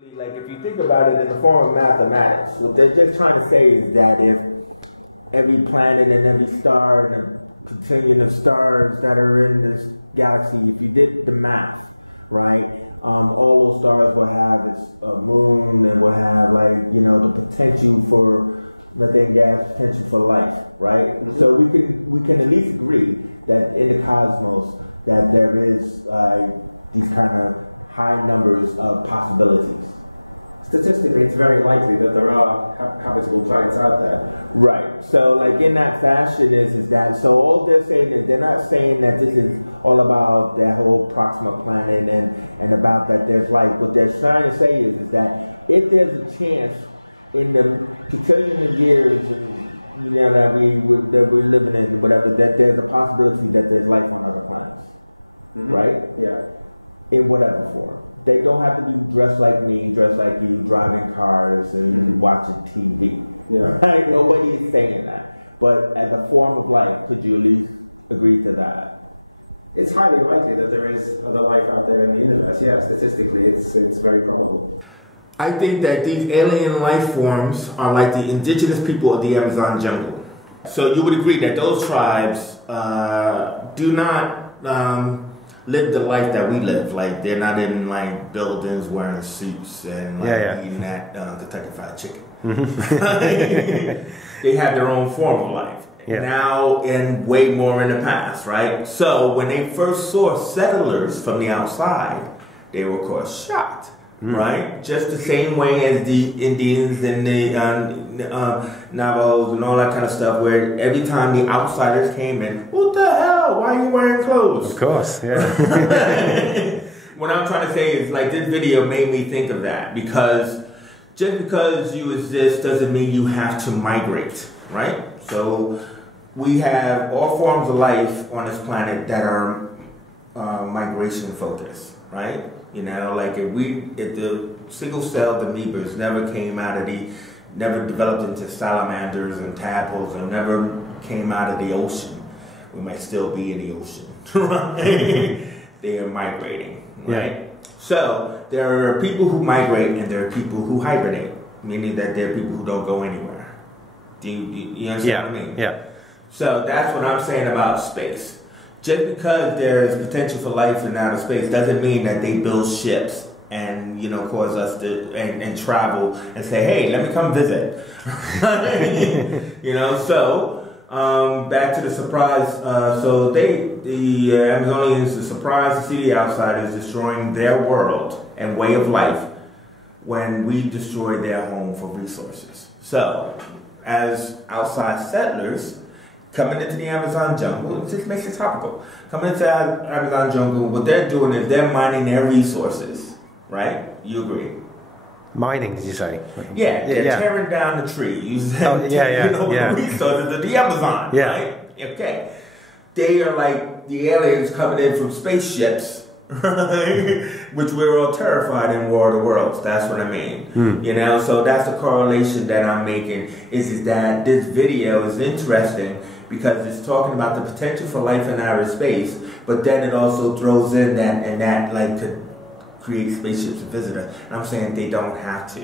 Like if you think about it in the form of mathematics, what they're just trying to say is that if every planet and every star and a continuum of stars that are in this galaxy, if you did the math, right, all those stars will have a moon and will have the potential for methane gas, potential for life, right? Mm-hmm. So we can at least agree that in the cosmos that there is these kind of high numbers of possibilities. Statistically, it's very likely that there are habitable planets out there. Right. So, like in that fashion, is that so? All they're saying is they're not saying that this is all about that whole Proxima planet and about that there's life. What they're trying to say is that if there's a chance in the quintillion of years and that we're living in, whatever, that there's a possibility that there's life on other planets. Mm-hmm. Right? Yeah. In whatever form. They don't have to be dressed like me, dressed like you, driving cars and watching TV. Yeah. Right? Nobody is saying that. But as a form of life, could you at least agree to that? It's highly likely that there is other life out there in the universe. Yeah, statistically, it's very probable. I think that these alien life forms are like the indigenous people of the Amazon jungle. So you would agree that those tribes do not live the life that we live. Like they're not in like buildings wearing suits and eating that Kentucky Fried Chicken. Mm-hmm. They have their own form of life now and way more in the past, right? So when they first saw settlers from the outside, they were of course shocked. Right? Just the same way as the Indians and the Navajos and all that kind of stuff, where every time the outsiders came in, what the hell? Why are you wearing clothes? Of course, yeah. What I'm trying to say is, like, this video made me think of that, because just because you exist doesn't mean you have to migrate, right? So we have all forms of life on this planet that are migration focused, right? Like if the single-celled amoebas never came out of never developed into salamanders and tadpoles and never came out of the ocean, we might still be in the ocean, right? They are migrating, right? Yeah. So there are people who migrate and there are people who hibernate, meaning that there are people who don't go anywhere. Do you understand what I mean? Yeah. So that's what I'm saying about space. Just because there's potential for life in outer space doesn't mean that they build ships and cause us to and travel and say, hey, let me come visit. So back to the surprise. So the Amazonians are surprised to see the outsiders destroying their world and way of life when we destroy their home for resources. So as outside settlers coming into the Amazon jungle, it just makes it topical. Coming into the Amazon jungle, what they're doing is they're mining their resources, right? You agree? Mining, did you say? Yeah, they're tearing down the trees. The resources of the Amazon, right? Okay. They are like the aliens coming in from spaceships, which we're all terrified in War of the Worlds. That's what I mean. So that's the correlation that I'm making, is that this video is interesting because it's talking about the potential for life in outer space, but then it also throws in that like to create spaceships and visitors. And I'm saying they don't have to,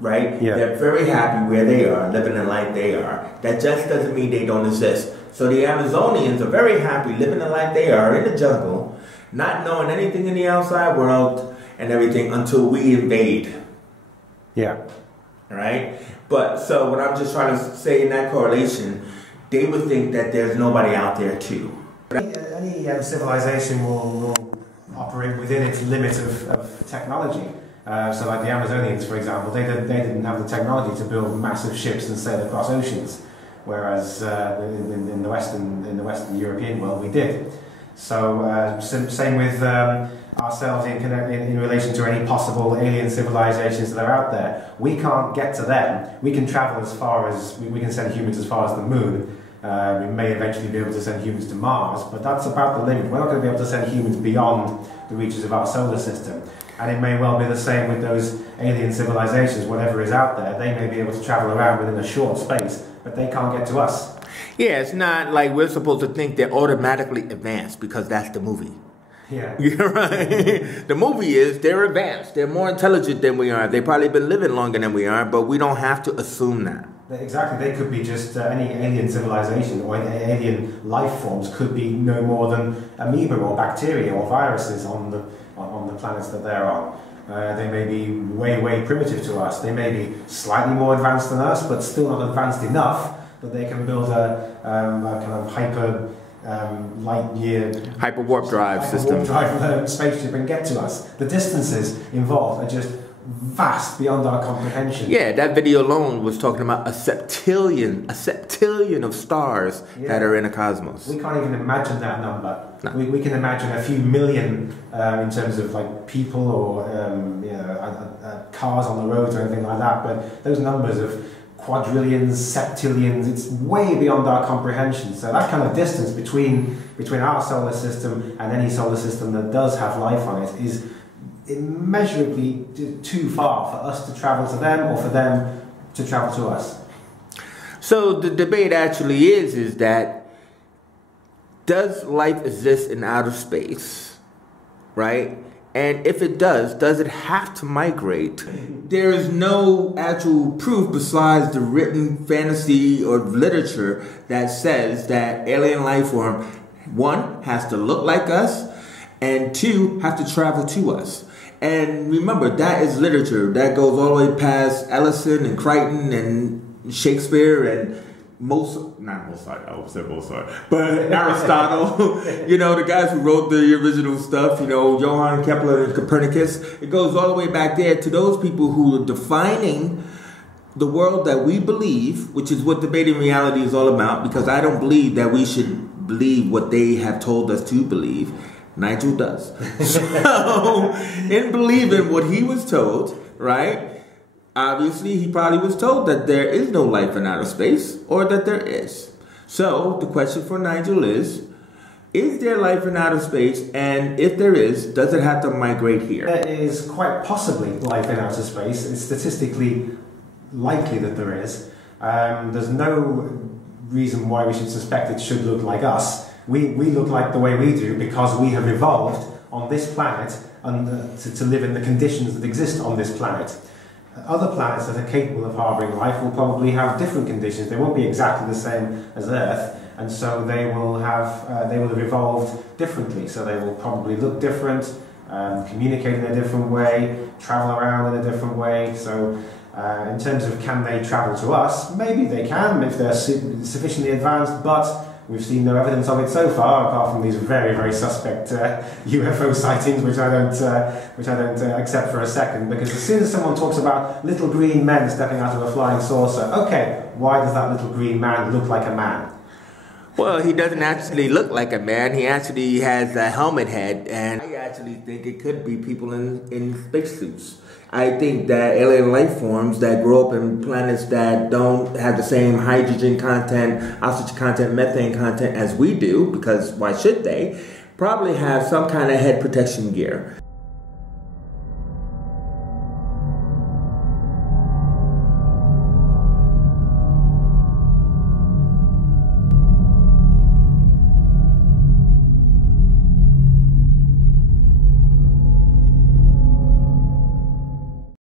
right? Yeah. They're very happy where they are, living the life they are. That just doesn't mean they don't exist. So the Amazonians are very happy living the life they are in the jungle, not knowing anything in the outside world and everything until we invade. Yeah. Right? But so what I'm just trying to say in that correlation, they would think that there's nobody out there too. Any civilization will operate within its limit of technology. So like the Amazonians, for example, they didn't have the technology to build massive ships and sail across oceans, whereas in the Western European world we did. So same with ourselves in relation to any possible alien civilizations that are out there. We can't get to them. We can travel as far as, we can send humans as far as the moon. We may eventually be able to send humans to Mars, but that's about the limit. We're not going to be able to send humans beyond the reaches of our solar system. And it may well be the same with those alien civilizations, whatever is out there. They may be able to travel around within a short space, but they can't get to us. Yeah, it's not like we're supposed to think they're automatically advanced because that's the movie. Yeah. You're right. The movie is they're advanced. They're more intelligent than we are. They've probably been living longer than we are, but we don't have to assume that. Exactly. They could be just any alien civilization or any alien life forms could be no more than amoeba or bacteria or viruses on the planets that they're on. They may be way primitive to us. They may be slightly more advanced than us, but still not advanced enough that they can build a kind of light year hyperwarp drive system, spaceship and get to us. The distances involved are just vast beyond our comprehension. Yeah, that video alone was talking about a septillion of stars that are in the cosmos. We can't even imagine that number. No. We can imagine a few million in terms of like people or cars on the roads or anything like that, but those numbers of quadrillions, septillions, it's way beyond our comprehension. So that kind of distance between our solar system and any solar system that does have life on it is immeasurably too far for us to travel to them or for them to travel to us. So the debate actually is that does life exist in outer space, right? And if it does it have to migrate? There is no actual proof besides the written fantasy or literature that says that alien life form, one, has to look like us, and two, have to travel to us. And remember, that is literature. That goes all the way past Ellison and Crichton and Shakespeare and Aristotle, the guys who wrote the original stuff, Johann Kepler and Copernicus. It goes all the way back there to those people who are defining the world that we believe, which is what debating reality is all about, because I don't believe that we should believe what they have told us to believe. Nigel does. So, in believing what he was told, right? Obviously, he probably was told that there is no life in outer space, or that there is. So, the question for Nigel is there life in outer space? And if there is, does it have to migrate here? There is quite possibly life in outer space. It's statistically likely that there is. There's no reason why we should suspect it should look like us. We look like the way we do because we have evolved on this planet and to live in the conditions that exist on this planet. Other planets that are capable of harbouring life will probably have different conditions. They won't be exactly the same as Earth, and so they will have evolved differently. So they will probably look different, communicate in a different way, travel around in a different way. So in terms of can they travel to us, maybe they can if they're sufficiently advanced, but we've seen no evidence of it so far, apart from these very suspect UFO sightings, which I don't accept for a second. Because as soon as someone talks about little green men stepping out of a flying saucer, okay, why does that little green man look like a man? Well, he doesn't actually look like a man. He actually has a helmet head, and I actually think it could be people in spacesuits. I think that alien life forms that grow up in planets that don't have the same hydrogen content, oxygen content, methane content as we do, because why should they, probably have some kind of head protection gear.